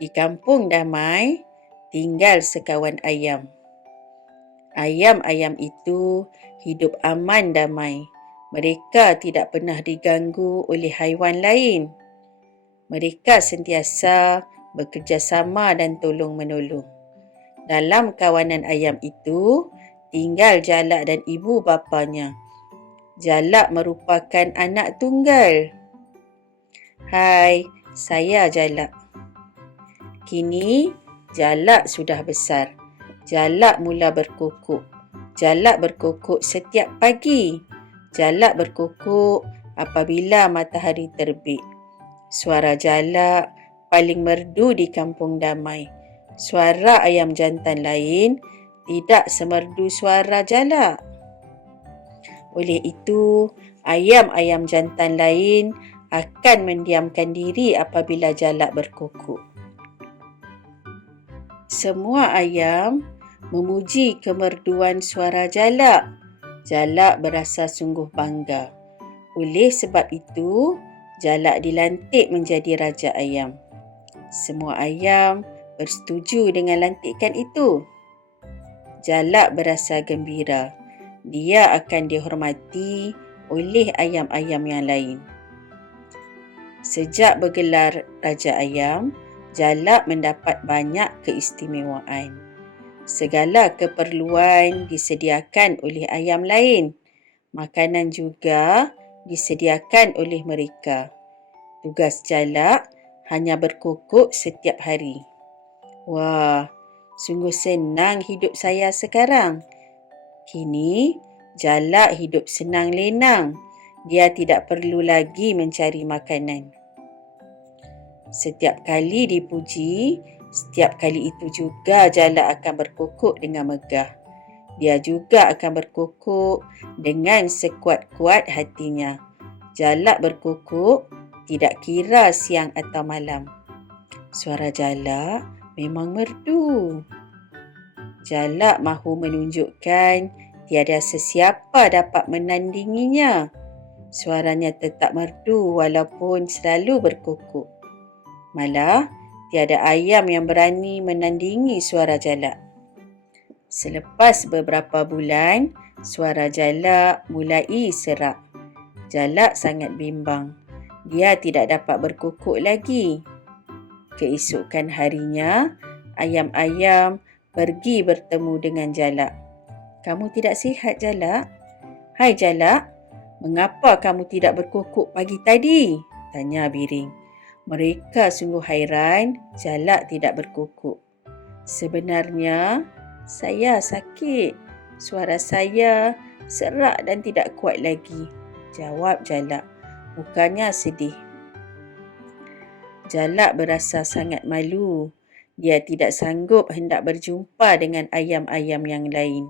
Di kampung damai, tinggal sekawan ayam. Ayam-ayam itu hidup aman damai. Mereka tidak pernah diganggu oleh haiwan lain. Mereka sentiasa bekerjasama dan tolong-menolong. Dalam kawanan ayam itu, tinggal Jalak dan ibu bapanya. Jalak merupakan anak tunggal. Hai, saya Jalak. Kini, Jalak sudah besar. Jalak mula berkokok. Jalak berkokok setiap pagi. Jalak berkokok apabila matahari terbit. Suara Jalak paling merdu di kampung damai. Suara ayam jantan lain tidak semerdu suara Jalak. Oleh itu, ayam-ayam jantan lain akan mendiamkan diri apabila Jalak berkokok. Semua ayam memuji kemerduan suara Jalak. Jalak berasa sungguh bangga. Oleh sebab itu, Jalak dilantik menjadi raja ayam. Semua ayam bersetuju dengan lantikan itu. Jalak berasa gembira. Dia akan dihormati oleh ayam-ayam yang lain. Sejak bergelar raja ayam, Jalak mendapat banyak keistimewaan. Segala keperluan disediakan oleh ayam lain. Makanan juga disediakan oleh mereka. Tugas Jalak hanya berkokok setiap hari. Wah, sungguh senang hidup saya sekarang. Kini, Jalak hidup senang lenang. Dia tidak perlu lagi mencari makanan. Setiap kali dipuji, setiap kali itu juga Jalak akan berkokok dengan megah. Dia juga akan berkokok dengan sekuat-kuat hatinya. Jalak berkokok tidak kira siang atau malam. Suara Jalak memang merdu. Jalak mahu menunjukkan tiada sesiapa dapat menandinginya. Suaranya tetap merdu walaupun selalu berkokok. Malah, tiada ayam yang berani menandingi suara Jalak. Selepas beberapa bulan, suara Jalak mulai serak. Jalak sangat bimbang. Dia tidak dapat berkokok lagi. Keesokan harinya, ayam-ayam pergi bertemu dengan Jalak. "Kamu tidak sihat, Jalak?" "Hai Jalak, mengapa kamu tidak berkokok pagi tadi?" tanya biring. Mereka sungguh hairan Jalak tidak berkokok. "Sebenarnya, saya sakit. Suara saya serak dan tidak kuat lagi," jawab Jalak. Mukanya sedih. Jalak berasa sangat malu. Dia tidak sanggup hendak berjumpa dengan ayam-ayam yang lain.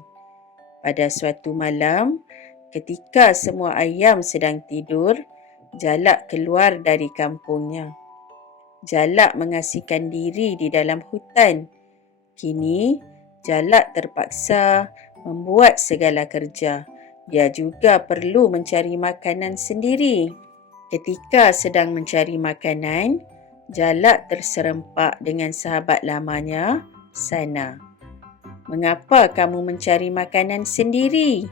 Pada suatu malam, ketika semua ayam sedang tidur, Jalak keluar dari kampungnya. Jalak mengasingkan diri di dalam hutan. Kini, Jalak terpaksa membuat segala kerja. Dia juga perlu mencari makanan sendiri. Ketika sedang mencari makanan, Jalak terserempak dengan sahabat lamanya, Sana. "Mengapa kamu mencari makanan sendiri?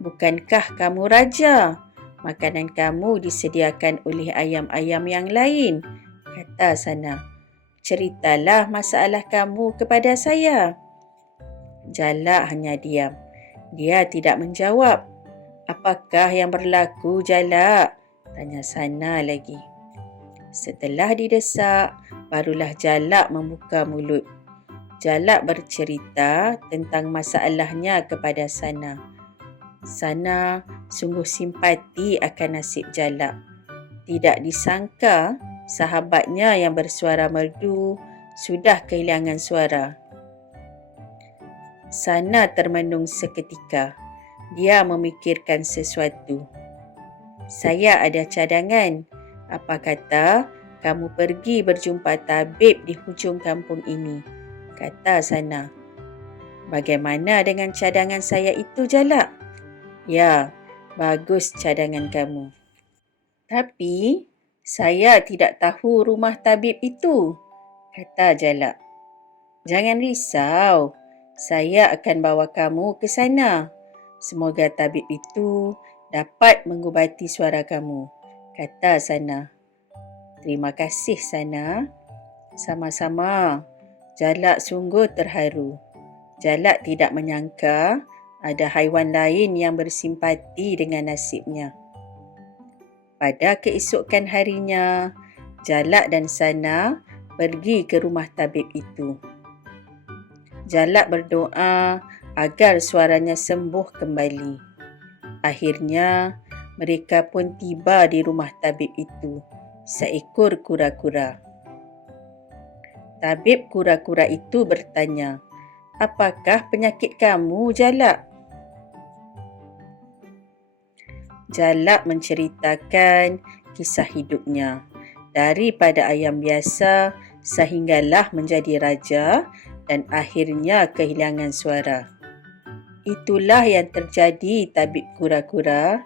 Bukankah kamu raja? Makanan kamu disediakan oleh ayam-ayam yang lain," kata Sana. "Ceritalah masalah kamu kepada saya." Jalak hanya diam. Dia tidak menjawab. "Apakah yang berlaku, Jalak?" tanya Sana lagi. Setelah didesak, barulah Jalak membuka mulut. Jalak bercerita tentang masalahnya kepada Sana. Sana sungguh simpati akan nasib Jalak. Tidak disangka, sahabatnya yang bersuara merdu sudah kehilangan suara. Sana termenung seketika. Dia memikirkan sesuatu. "Saya ada cadangan. Apa kata kamu pergi berjumpa tabib di hujung kampung ini?" kata Sana. "Bagaimana dengan cadangan saya itu, Jalak?" "Ya, bagus cadangan kamu. Tapi, saya tidak tahu rumah tabib itu," kata Jalak. Jangan risau, saya akan bawa kamu ke sana. Semoga tabib itu dapat mengubati suara kamu, kata Sana. Terima kasih, Sana. Sama-sama. Jalak sungguh terharu. Jalak tidak menyangka ada haiwan lain yang bersimpati dengan nasibnya. Pada keesokan harinya, Jalak dan Sana pergi ke rumah tabib itu. Jalak berdoa agar suaranya sembuh kembali. Akhirnya, mereka pun tiba di rumah tabib itu, seekor kura-kura. Tabib kura-kura itu bertanya, "Apakah penyakit kamu, Jalak?" Jalak menceritakan kisah hidupnya. Daripada ayam biasa sehinggalah menjadi raja dan akhirnya kehilangan suara. Itulah yang terjadi, tabib kura-kura.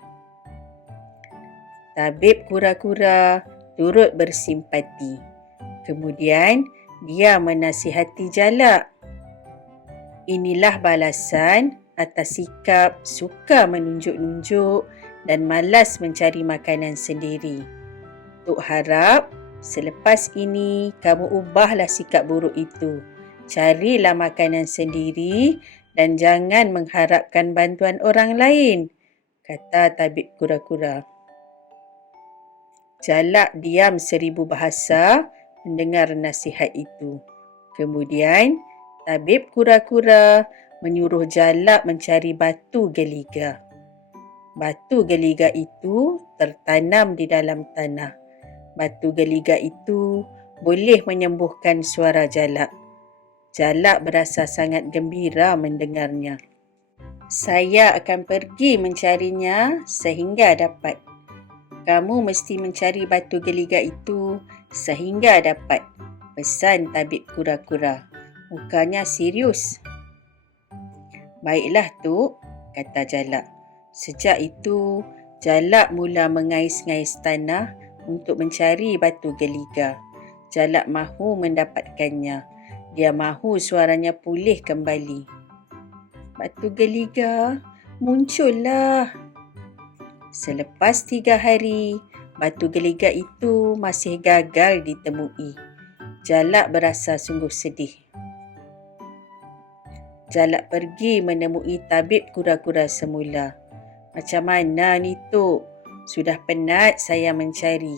Tabib kura-kura turut bersimpati. Kemudian dia menasihati Jalak. Inilah balasan atas sikap suka menunjuk-nunjuk dan malas mencari makanan sendiri. Tok harap selepas ini kamu ubahlah sikap buruk itu. Carilah makanan sendiri dan jangan mengharapkan bantuan orang lain, kata tabib kura-kura. Jalak diam 1000 bahasa mendengar nasihat itu. Kemudian, tabib kura-kura menyuruh Jalak mencari batu geliga. Batu geliga itu tertanam di dalam tanah. Batu geliga itu boleh menyembuhkan suara Jalak. Jalak berasa sangat gembira mendengarnya. Saya akan pergi mencarinya sehingga dapat. Kamu mesti mencari batu geliga itu sehingga dapat, pesan tabib kura-kura. Mukanya serius. Baiklah, Tok, kata Jalak. Sejak itu, Jalak mula mengais-ngais tanah untuk mencari batu geliga. Jalak mahu mendapatkannya. Dia mahu suaranya pulih kembali. Batu geliga, muncullah. Selepas 3 hari, batu geliga itu masih gagal ditemui. Jalak berasa sungguh sedih. Jalak pergi menemui tabib kura-kura semula. Macam mana ni, Tok? Sudah penat saya mencari.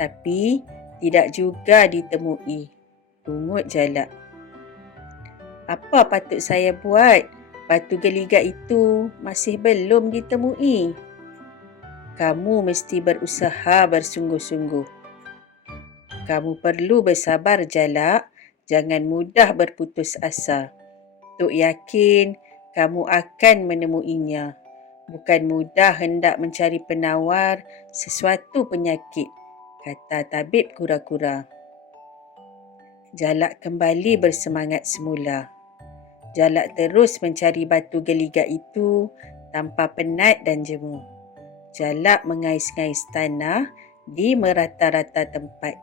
Tapi tidak juga ditemui. Pungut Jalak. Apa patut saya buat? Batu geliga itu masih belum ditemui. Kamu mesti berusaha bersungguh-sungguh. Kamu perlu bersabar, Jalak. Jangan mudah berputus asa. Tok yakin kamu akan menemuinya. Bukan mudah hendak mencari penawar sesuatu penyakit, kata tabib kura-kura. Jalak kembali bersemangat semula. Jalak terus mencari batu geliga itu tanpa penat dan jemu. Jalak mengais-ngais tanah di merata-rata tempat.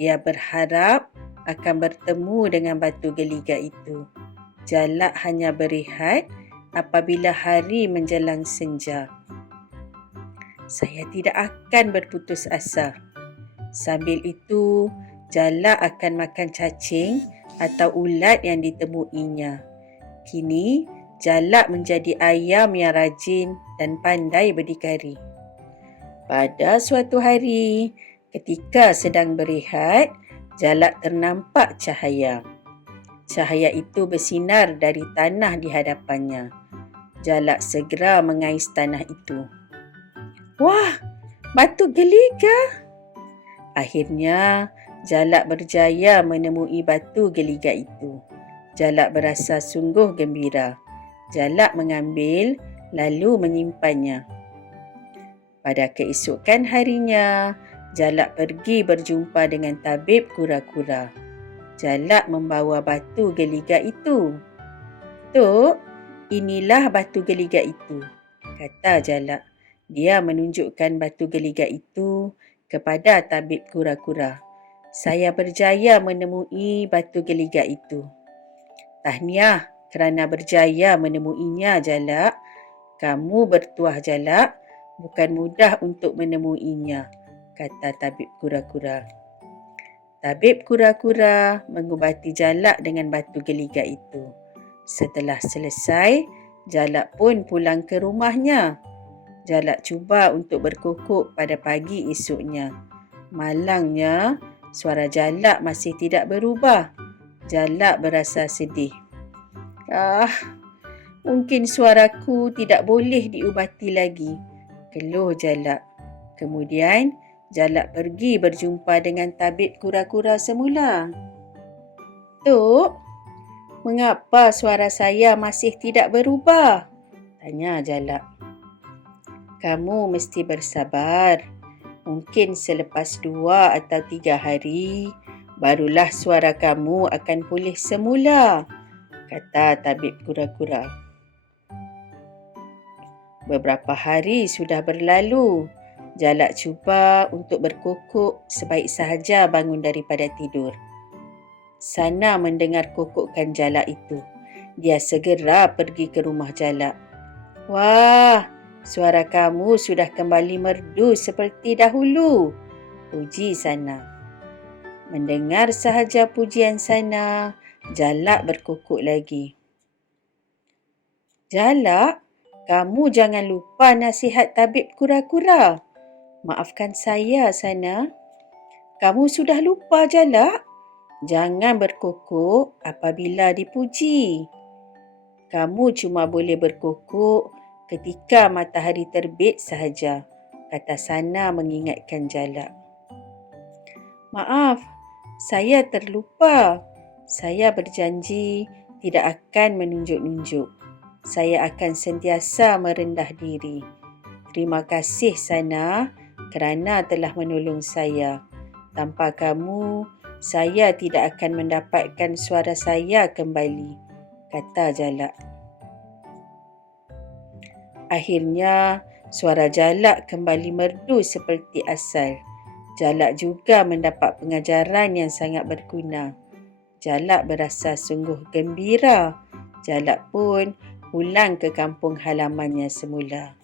Dia berharap akan bertemu dengan batu geliga itu. Jalak hanya berehat apabila hari menjelang senja. Saya tidak akan berputus asa. Sambil itu, Jalak akan makan cacing atau ulat yang ditemuinya. Kini, Jalak menjadi ayam yang rajin dan pandai berdikari. Pada suatu hari, ketika sedang berehat, Jalak ternampak cahaya. Cahaya itu bersinar dari tanah di hadapannya. Jalak segera mengais tanah itu. Wah, batu geliga! Akhirnya, Jalak berjaya menemui batu geliga itu. Jalak berasa sungguh gembira. Jalak mengambil lalu menyimpannya. Pada keesokan harinya, Jalak pergi berjumpa dengan tabib kura-kura. Jalak membawa batu geliga itu. Tok, inilah batu geliga itu, kata Jalak. Dia menunjukkan batu geliga itu kepada tabib kura-kura. Saya berjaya menemui batu geligat itu. Tahniah kerana berjaya menemuinya, Jalak. Kamu bertuah, Jalak. Bukan mudah untuk menemuinya, kata tabib kura-kura. Tabib kura-kura mengubati Jalak dengan batu geligat itu. Setelah selesai, Jalak pun pulang ke rumahnya. Jalak cuba untuk berkukuk pada pagi esoknya. Malangnya, suara Jalak masih tidak berubah. Jalak berasa sedih. Mungkin suaraku tidak boleh diubati lagi, keluh Jalak. Kemudian, Jalak pergi berjumpa dengan tabib kura-kura semula. Tok, mengapa suara saya masih tidak berubah? Tanya Jalak. Kamu mesti bersabar. Mungkin selepas 2 atau 3 hari, barulah suara kamu akan pulih semula, kata tabib kura-kura. Beberapa hari sudah berlalu. Jalak cuba untuk berkukuk sebaik sahaja bangun daripada tidur. Sana mendengar kukukan Jalak itu. Dia segera pergi ke rumah Jalak. Wah, suara kamu sudah kembali merdu seperti dahulu, puji Sana. Mendengar sahaja pujian Sana, Jalak berkukuk lagi. Jalak, kamu jangan lupa nasihat tabib kura-kura. Maafkan saya, Sana. Kamu sudah lupa, Jalak? Jangan berkukuk apabila dipuji. Kamu cuma boleh berkukuk ketika matahari terbit sahaja, kata Sana mengingatkan Jalak. Maaf, saya terlupa. Saya berjanji tidak akan menunjuk-nunjuk. Saya akan sentiasa merendah diri. Terima kasih Sana kerana telah menolong saya. Tanpa kamu, saya tidak akan mendapatkan suara saya kembali, kata Jalak. Akhirnya, suara Jalak kembali merdu seperti asal. Jalak juga mendapat pengajaran yang sangat berguna. Jalak berasa sungguh gembira. Jalak pun pulang ke kampung halamannya semula.